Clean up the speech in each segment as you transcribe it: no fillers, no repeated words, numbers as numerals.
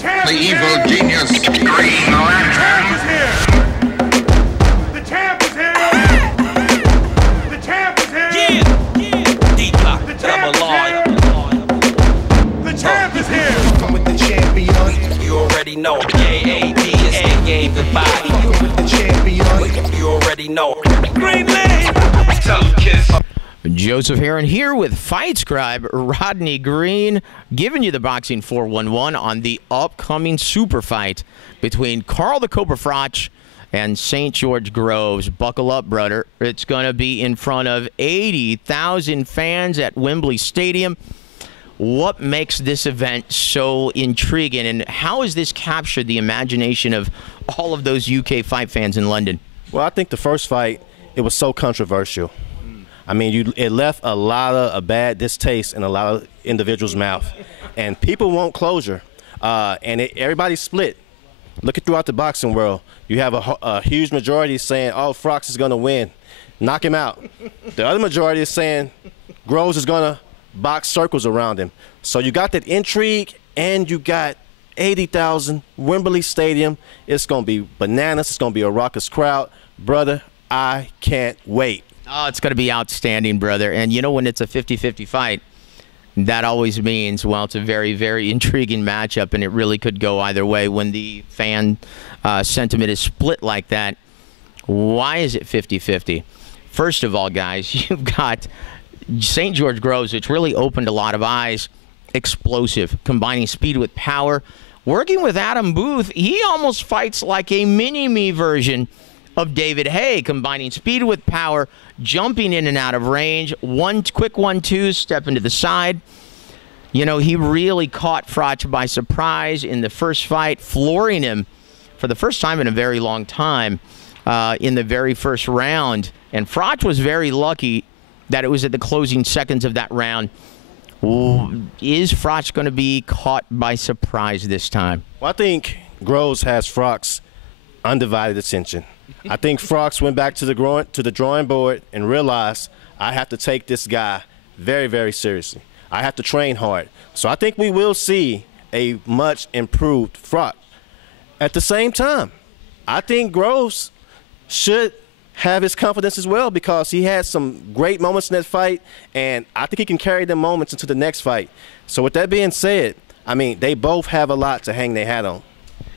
The evil genius. Green Lantern is here. The champ is here. The champ is here. Yeah. D-Block. The champ is here. The champ is here. Come with the champion. You already know. A-A-D is everybody. Come with the champion. You already know. Green Lantern. Tough kiss. Joseph Herron here with Fight Scribe Rodney Green, giving you the Boxing 411 on the upcoming super fight between Carl the Cobra Froch and St. George Groves. Buckle up, brother. It's going to be in front of 80,000 fans at Wembley Stadium. What makes this event so intriguing, and how has this captured the imagination of all of those UK fight fans in London? Well, I think the first fight, it was so controversial. I mean, it left a lot of a bad distaste in a lot of individuals' mouth. And people want closure. Everybody's split. Looking throughout the boxing world, you have a huge majority saying, oh, Froch is going to win. Knock him out. The other majority is saying Groves is going to box circles around him. So you got that intrigue, and you got 80,000, Wembley Stadium. It's going to be bananas. It's going to be a raucous crowd. Brother, I can't wait. Oh, it's going to be outstanding, brother. And you know, when it's a 50-50 fight, that always means, well, it's a very, very intriguing matchup, and it really could go either way. When the fan sentiment is split like that, why is it 50-50? First of all, guys, you've got St. George Groves, which really opened a lot of eyes. Explosive, combining speed with power. Working with Adam Booth, he almost fights like a mini-me version of David Haye, combining speed with power, jumping in and out of range, quick 1-2, step into the side. You know, he really caught Froch by surprise in the first fight, flooring him for the first time in a very long time in the very first round. And Froch was very lucky that it was at the closing seconds of that round. Is Froch going to be caught by surprise this time? Well, I think Groves has Froch's undivided attention. I think Froch went back to the drawing board and realized, I have to take this guy very, very seriously. I have to train hard. So I think we will see a much improved Froch. At the same time, I think Groves should have his confidence as well, because he had some great moments in that fight, and I think he can carry them moments into the next fight. So with that being said, I mean, they both have a lot to hang their hat on.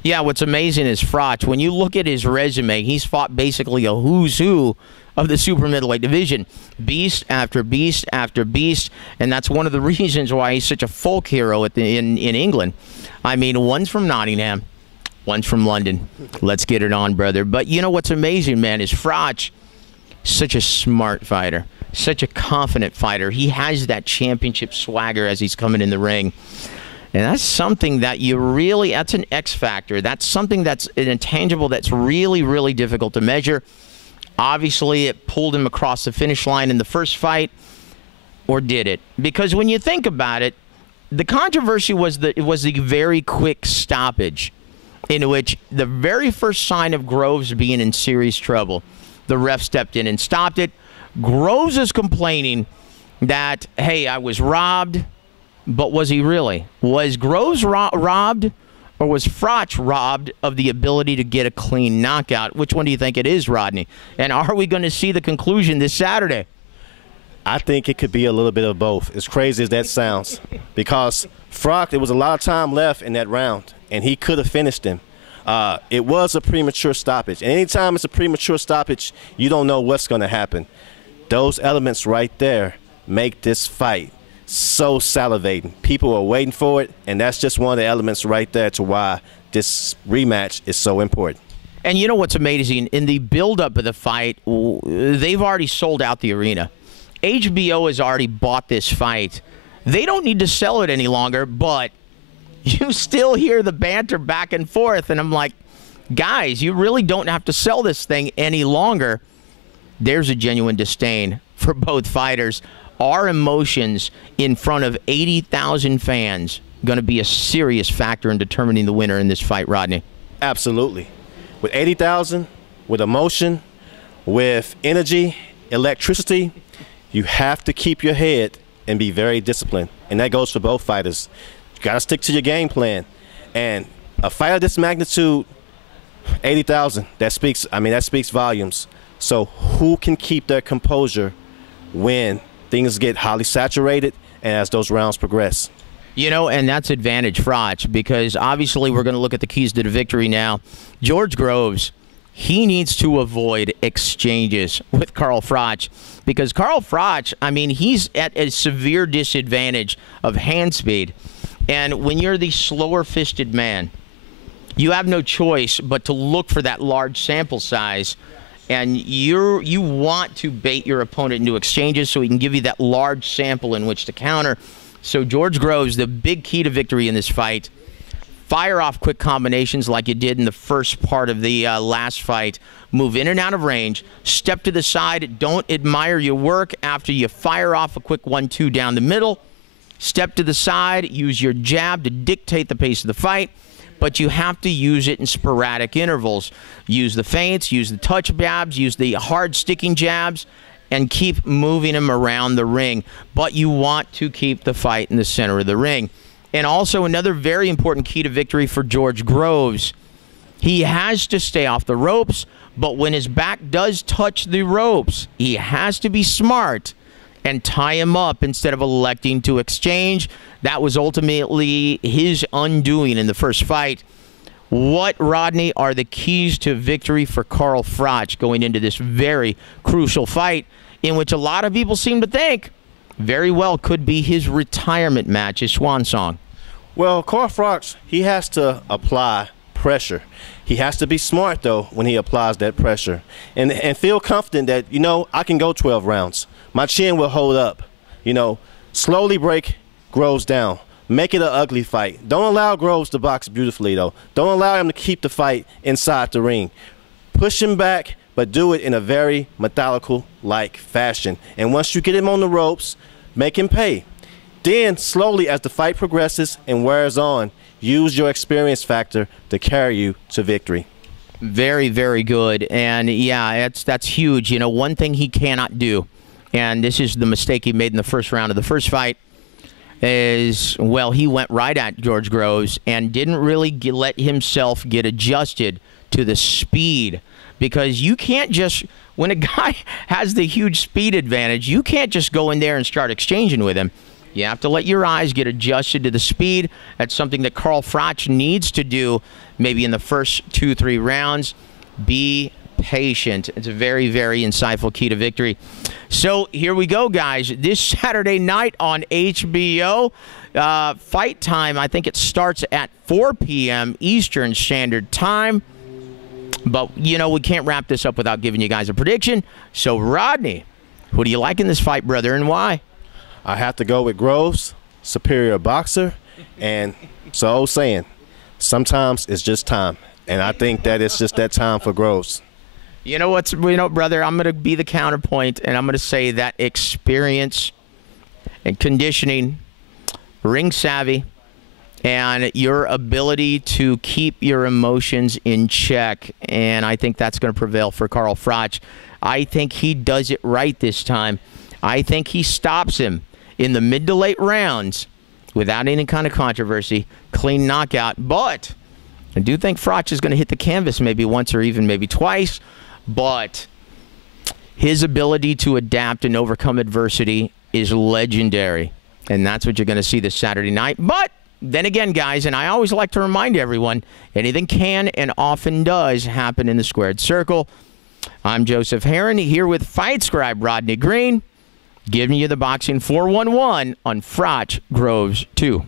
Yeah, what's amazing is Froch, when you look at his resume, he's fought basically a who's who of the super middleweight division. Beast after beast after beast, and that's one of the reasons why he's such a folk hero in England. I mean, one's from Nottingham, one's from London. Let's get it on, brother. But you know what's amazing, man, is Froch, such a smart fighter, such a confident fighter. He has that championship swagger as he's coming in the ring. And that's something that that's an X factor. That's something that's an intangible that's really, really difficult to measure. Obviously, it pulled him across the finish line in the first fight, or did it? Because when you think about it, the controversy was the very quick stoppage, in which the very first sign of Groves being in serious trouble, the ref stepped in and stopped it. Groves is complaining that, hey, I was robbed. But was he really? Was Groves robbed, or was Froch robbed of the ability to get a clean knockout? Which one do you think it is, Rodney? And are we going to see the conclusion this Saturday? I think it could be a little bit of both, as crazy as that sounds. Because Froch, there was a lot of time left in that round, and he could have finished him. It was a premature stoppage. And anytime it's a premature stoppage, you don't know what's going to happen. Those elements right there make this fight so salivating. People are waiting for it, and that's just one of the elements right there to why this rematch is so important. And you know what's amazing? In the build-up of the fight, they've already sold out the arena. HBO has already bought this fight. They don't need to sell it any longer, but you still hear the banter back and forth, and I'm like, guys, you really don't have to sell this thing any longer. There's a genuine disdain for both fighters. Our emotions in front of 80,000 fans going to be a serious factor in determining the winner in this fight, Rodney? Absolutely. With 80,000, with emotion, with energy, electricity, you have to keep your head and be very disciplined. And that goes for both fighters. You got to stick to your game plan. And a fight of this magnitude, 80,000, that speaks volumes. So who can keep their composure when things get highly saturated and as those rounds progress? You know, and that's advantage Froch, because obviously we're going to look at the keys to the victory now. George Groves, he needs to avoid exchanges with Carl Froch, because Carl Froch, I mean, he's at a severe disadvantage of hand speed. And when you're the slower-fisted man, you have no choice but to look for that large sample size. And you want to bait your opponent into exchanges so he can give you that large sample in which to counter. So George Groves, the big key to victory in this fight, fire off quick combinations like you did in the first part of the last fight. Move in and out of range. Step to the side. Don't admire your work after you fire off a quick 1-2 down the middle. Step to the side. Use your jab to dictate the pace of the fight. But you have to use it in sporadic intervals. Use the feints, use the touch jabs, use the hard sticking jabs, and keep moving him around the ring. But you want to keep the fight in the center of the ring. And also another very important key to victory for George Groves. He has to stay off the ropes, but when his back does touch the ropes, he has to be smart and tie him up instead of electing to exchange. That was ultimately his undoing in the first fight. What, Rodney, are the keys to victory for Carl Froch going into this very crucial fight, in which a lot of people seem to think very well could be his retirement match, his swan song? Well, Carl Froch, he has to apply pressure. He has to be smart, though, when he applies that pressure. And feel confident that, you know, I can go 12 rounds. My chin will hold up. You know, slowly break Groves down. Make it an ugly fight. Don't allow Groves to box beautifully, though. Don't allow him to keep the fight inside the ring. Push him back, but do it in a very methodical-like fashion. And once you get him on the ropes, make him pay. Then, slowly, as the fight progresses and wears on, use your experience factor to carry you to victory. Very, very good. And, yeah, that's huge. You know, one thing he cannot do, and this is the mistake he made in the first round of the first fight, is, well, he went right at George Groves and didn't really let himself get adjusted to the speed. Because you can't just, when a guy has the huge speed advantage, you can't just go in there and start exchanging with him. You have to let your eyes get adjusted to the speed. That's something that Carl Froch needs to do maybe in the first 2-3 rounds. Be patient. It's a very, very insightful key to victory. So here we go, guys. This Saturday night on HBO, fight time, I think it starts at 4 p.m. Eastern Standard Time. But, you know, we can't wrap this up without giving you guys a prediction. So, Rodney, who do you like in this fight, brother, and why? I have to go with Groves, superior boxer. And so I was saying, sometimes it's just time. And I think that it's just that time for Groves. You know what, brother? I'm going to be the counterpoint, and I'm going to say that experience and conditioning, ring savvy, and your ability to keep your emotions in check. And I think that's going to prevail for Carl Froch. I think he does it right this time. I think he stops him in the mid to late rounds without any kind of controversy. Clean knockout. But I do think Froch is going to hit the canvas maybe once or even maybe twice. But his ability to adapt and overcome adversity is legendary. And that's what you're going to see this Saturday night. But then again, guys, and I always like to remind everyone, anything can and often does happen in the squared circle. I'm Joseph Herron here with Fight Scribe Rodney Green, giving you the Boxing 411 on Froch Groves 2.